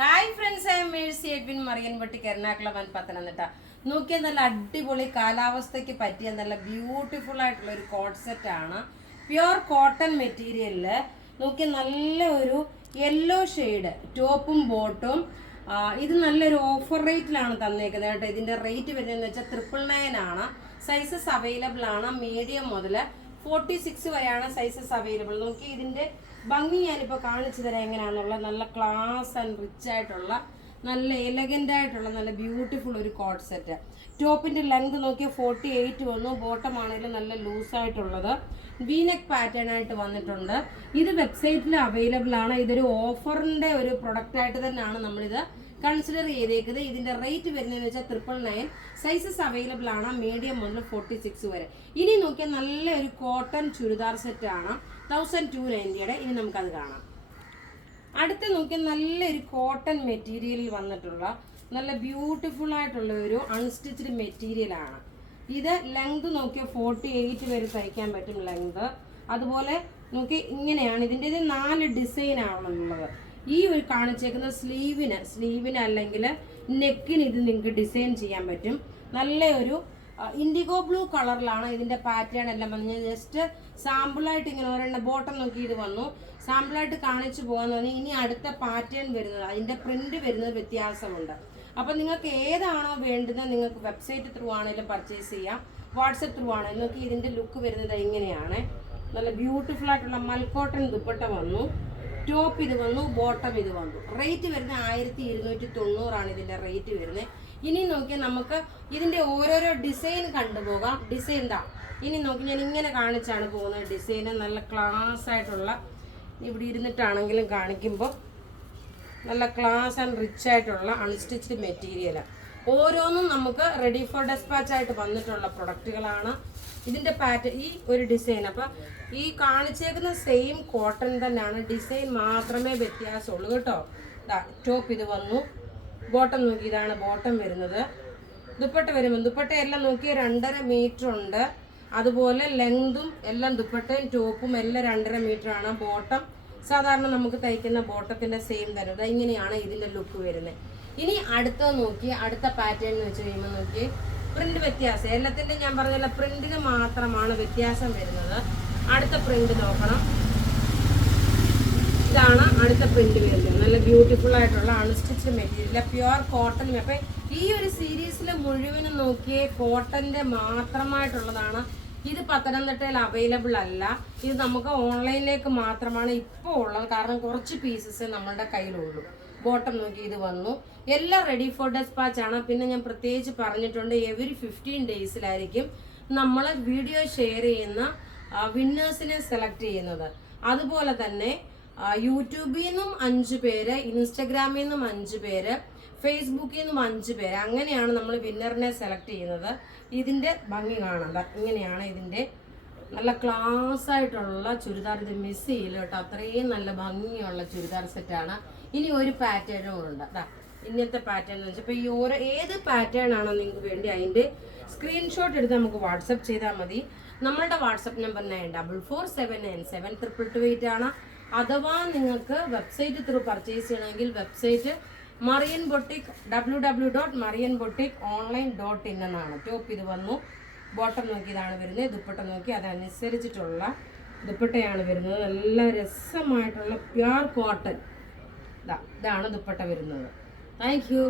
Hi friends, I am Mercy Edwin Mariyanpatti Ernakulam Pathanamthitta. നോക്കിയാൽ നല്ല അടിപൊളി കാലാവസ്ഥയ്ക്ക് പറ്റിയ നല്ല ബ്യൂട്ടിഫുൾ ആയിട്ടുള്ള ഒരു കോട്ട് സെറ്റ് ആണ്. പ്യുർ കോട്ടൺ മെറ്റീരിയലില് നോക്കിയാൽ നല്ല ഒരു യെല്ലോ ഷെയ്ഡ് ടോപ്പും ബോട്ടും. ഇത് നല്ലൊരു ഓഫർ റേറ്റിലാണ് തന്നേക്കുന്നത് കേട്ടോ. ഇതിന്റെ റേറ്റ് വരുന്നതെന്ന് വെച്ചാൽ 999 ആണ്. സൈസസ് അവൈലബിൾ ആണ്. മീഡിയം മുതൽ 46 വരെയാണ് സൈസസ് അവൈലബിൾ. നോക്കി ഇതിന്റെ ഭംഗി ഞാനിപ്പോൾ കാണിച്ചു തരാം എങ്ങനെയാണെന്നുള്ള. നല്ല ക്ലാസ് ആൻഡ് റിച്ച് ആയിട്ടുള്ള നല്ല എലഗൻ്റ് ആയിട്ടുള്ള നല്ല ബ്യൂട്ടിഫുൾ ഒരു കോട്ട് സെറ്റ്. ടോപ്പിന്റെ ലെങ്ത് നോക്കിയാൽ 48 വന്നു. ബോട്ടം ആണെങ്കിലും നല്ല ലൂസായിട്ടുള്ളത് വീനെക്ക് പാറ്റേൺ ആയിട്ട് വന്നിട്ടുണ്ട്. ഇത് വെബ്സൈറ്റിൽ അവൈലബിൾ ആണ്. ഇതൊരു ഓഫറിന്റെ ഒരു പ്രൊഡക്റ്റ് ആയിട്ട് തന്നെയാണ് നമ്മളിത് കൺസിഡർ ചെയ്തേക്കുന്നത്. ഇതിന്റെ റേറ്റ് വരുന്നതെന്ന് വെച്ചാൽ 999. സൈസസ് അവൈലബിൾ ആണ് മീഡിയം മുതൽ 46 വരെ. ഇനി നോക്കിയാൽ നല്ല ഒരു കോട്ടൺ ചുരിദാർ സെറ്റ് ആണ് 1290. ഇനി നമുക്കത് കാണാം. അടുത്ത് നോക്കിയാൽ നല്ലൊരു കോട്ടൺ മെറ്റീരിയലിൽ വന്നിട്ടുള്ള നല്ല ബ്യൂട്ടിഫുൾ ആയിട്ടുള്ള ഒരു അൺസ്റ്റിച്ച്ഡ് മെറ്റീരിയൽ ആണ്. ഇത് ലെങ്ത് നോക്കിയാൽ 48 വരെ തയ്ക്കാൻ പറ്റും ലെങ്ത്. അതുപോലെ നോക്കി ഇങ്ങനെയാണ് ഇതിൻ്റെ 4 ഡിസൈൻ ആണുള്ളത്. ഈ ഒരു കാണിച്ചേക്കുന്ന സ്ലീവിന് അല്ലെങ്കിൽ നെക്കിന് ഇത് നിങ്ങൾക്ക് ഡിസൈൻ ചെയ്യാൻ പറ്റും. നല്ല ഒരു ഇൻഡിഗോ ബ്ലൂ കളറിലാണ് ഇതിന്റെ പാറ്റേൺ എല്ലാം വന്നത്. ജസ്റ്റ് സാമ്പിളായിട്ട് ഇങ്ങനെ ഒരെണ്ണം ബോട്ടം നോക്കി ഇത് വന്നു. സാമ്പിളായിട്ട് കാണിച്ചു പോകാന്ന് പറഞ്ഞാൽ ഇനി അടുത്ത പാറ്റേൺ വരുന്നത് അതിന്റെ പ്രിന്റ് വരുന്നത് വ്യത്യാസമുണ്ട്. അപ്പൊ നിങ്ങൾക്ക് ഏതാണോ വേണ്ടുന്നത് നിങ്ങൾക്ക് വെബ്സൈറ്റ് ത്രൂ ആണെങ്കിലും പർച്ചേസ് ചെയ്യാം, വാട്സപ്പ് ത്രൂ ആണെങ്കിലും. നോക്കി ഇതിന്റെ ലുക്ക് വരുന്നത് ഇങ്ങനെയാണ്. നല്ല ബ്യൂട്ടിഫുൾ ആയിട്ടുള്ള മൽക്കോട്ടൺ ദുപ്പട്ട വന്നു. ടോപ്പ് ഇത് വന്നു, ബോട്ടം ഇത് വന്നു. റേറ്റ് വരുന്നത് 1290 ആണ് ഇതിന്റെ റേറ്റ് വരുന്നത്. ഇനി നോക്കിയാൽ നമുക്ക് ഇതിന്റെ ഓരോരോ ഡിസൈൻ കണ്ടുപോകാം. ഡിസൈൻ എന്താ ഇനി നോക്കി ഞാൻ ഇങ്ങനെ കാണിച്ചാണ് പോകുന്നത്. ഡിസൈന് നല്ല ക്ലാസ് ആയിട്ടുള്ള ഇവിടെ ഇരുന്നിട്ടാണെങ്കിലും കാണിക്കുമ്പോൾ നല്ല ക്ലാസ് ആൻഡ് റിച്ച് ആയിട്ടുള്ള അൺസ്റ്റിച്ച്ഡ് മെറ്റീരിയൽ. ഓരോന്നും നമുക്ക് റെഡി ഫോർ ഡെസ്പാച്ച് ആയിട്ട് വന്നിട്ടുള്ള പ്രൊഡക്റ്റുകളാണ്. ഇതിന്റെ പാറ്റേൺ ഈ ഒരു ഡിസൈൻ അപ്പം ഈ കാണിച്ചേക്കുന്ന സെയിം കോട്ടൺ തന്നെയാണ്, ഡിസൈൻ മാത്രമേ വ്യത്യാസമുള്ളൂ കേട്ടോ. ടോപ്പ് ഇത് വന്നു, ബോട്ടം നോക്കി ഇതാണ് ബോട്ടം വരുന്നത്. ദുപ്പട്ട വരുമ്പോൾ ദുപ്പട്ട എല്ലാം നോക്കിയാൽ 2.5 മീറ്റർ ഉണ്ട്. അതുപോലെ ലെങ്തും എല്ലാം ദുപ്പട്ടയും ടോപ്പും എല്ലാം 2.5 മീറ്റർ ആണ്. ബോട്ടം സാധാരണ നമുക്ക് തയ്ക്കുന്ന ബോട്ടത്തിന്റെ സെയിം തന്നെ. ഇങ്ങനെയാണ് ഇതിന്റെ ലുക്ക് വരുന്നത്. ഇനി അടുത്തത് നോക്കി അടുത്ത പാറ്റേൺ എന്ന് വെച്ച് കഴിയുമ്പോൾ നോക്കി പ്രിന്റ് വ്യത്യാസം എല്ലാത്തിന്റെ ഞാൻ പറഞ്ഞല്ല, പ്രിന്റിന് മാത്രമാണ് വ്യത്യാസം വരുന്നത്. അടുത്ത പ്രിന്റ് നോക്കണം. ഇതാണ് അടുത്ത പ്രിന്റ് വരുന്നത്. നല്ല ബ്യൂട്ടിഫുൾ ആയിട്ടുള്ള അൺസ്റ്റിച്ച്ഡ് മെറ്റീരിയൽ പ്യുർ കോട്ടൺ. അപ്പൊ ഈ ഒരു സീരീസിൽ മുഴുവനും നോക്കിയേ കോട്ടന്റെ മാത്രമായിട്ടുള്ളതാണ്. ഇത് പത്തനംതിട്ടയിൽ അവൈലബിൾ അല്ല. ഇത് നമുക്ക് ഓൺലൈനിലേക്ക് മാത്രമാണ് ഇപ്പോൾ ഉള്ളത്. കാരണം കുറച്ച് പീസസ് നമ്മളുടെ കയ്യിലുള്ളൂ. ബോട്ടം നോക്കി ഇത് വന്നു. എല്ലാം റെഡി ഫോർ ഡെസ്പാച്ച് ആണ്. പിന്നെ ഞാൻ പ്രത്യേകിച്ച് പറഞ്ഞിട്ടുണ്ട്, എവരി 15 ഡേയ്സിലായിരിക്കും നമ്മൾ വീഡിയോ ഷെയർ ചെയ്യുന്ന വിന്നേഴ്സിനെ സെലക്ട് ചെയ്യുന്നത്. അതുപോലെ തന്നെ യൂട്യൂബിൽ നിന്നും 5 പേര്, ഇൻസ്റ്റഗ്രാമിൽ നിന്നും 5 പേര്, ഫേസ്ബുക്കിൽ നിന്നും 5 പേര്, അങ്ങനെയാണ് നമ്മൾ വിന്നറിനെ സെലക്ട് ചെയ്യുന്നത്. ഇതിന്റെ ഭംഗി കാണാം. ഇങ്ങനെയാണ് ഇതിന്റെ നല്ല ക്ലാസ് ആയിട്ടുള്ള ചുരിദാർ. ഇത് മിസ് ചെയ്യില്ല കേട്ടോ, അത്രയും നല്ല ഭംഗിയുള്ള ചുരിദാർ സെറ്റാണ്. ഇനി ഒരു പാറ്റേണും ഉണ്ട്. ഇന്നത്തെ പാറ്റേൺ എന്ന് വെച്ചാൽ ഇപ്പോൾ ഈ ഓരോ ഏത് പാറ്റേൺ ആണോ നിങ്ങൾക്ക് വേണ്ടി അതിൻ്റെ സ്ക്രീൻഷോട്ട് എടുത്ത് നമുക്ക് വാട്സപ്പ് ചെയ്താൽ മതി. നമ്മളുടെ വാട്സപ്പ് നമ്പർ 9447972228 ആണ്. അഥവാ നിങ്ങൾക്ക് വെബ്സൈറ്റ് ത്രൂ പർച്ചേസ് ചെയ്യണമെങ്കിൽ വെബ്സൈറ്റ് മറിയൻ ബൊട്ടിക് www.marianboutique.online.in എന്നാണ്. ടോപ്പ് ഇത് വന്നു, ബോട്ടം നോക്കി ഇതാണ് വരുന്നത്, ദുപ്പട്ട നോക്കി അതനുസരിച്ചിട്ടുള്ള ദുപ്പട്ടയാണ് വരുന്നത്. നല്ല രസമായിട്ടുള്ള പ്യുർ കോട്ടൺ. ഇതാണ് ദുപ്പട്ട വരുന്നത്. Thank you.